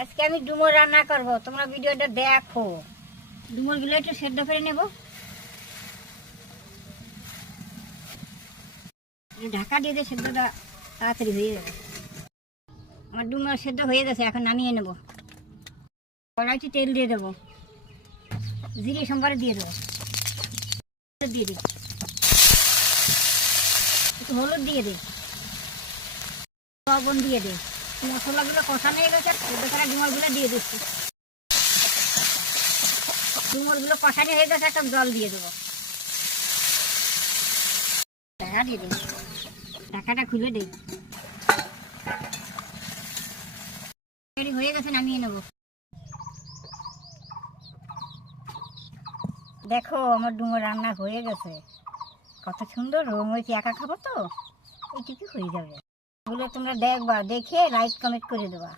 আজকে আমি ডুমুর রান্না করব, তোমরা ভিডিওটা দেখো। ডুমুরগুলো একটু সেদ্ধ করে নেব, ঢাকা দিয়ে দিয়ে সেদ্ধটা তাড়াতাড়ি হয়ে যাবে। আমার ডুমুর সেদ্ধ হয়ে গেছে, এখন নামিয়ে নেব। কড়াইতে তেল দিয়ে দেবো, জিরে সম্বারে দিয়ে দেবো, দিয়ে দিই একটু হলুদ দিয়ে দিই, লবণ দিয়ে দিই। মশলাগুলো কষানো হয়ে গেছে, সেদ্ধ করা ডুমুরগুলো দিয়ে দিচ্ছি। ডুমুরগুলো কষানো হয়ে গেছে, একটা জল দিয়ে দেবো, ঢাকা দিয়ে দিই। ঢাকাটা খুলে দিই, হয়ে গেছে, নামিয়ে নেব। দেখো আমার ডুমুর রান্না হয়ে গেছে, কত সুন্দর রং হয়েছে। একা খাবো তো এইটুকু হয়ে যাবে। ওগুলো তোমরা দেখবা, দেখে লাইক কমেন্ট করে দেবা।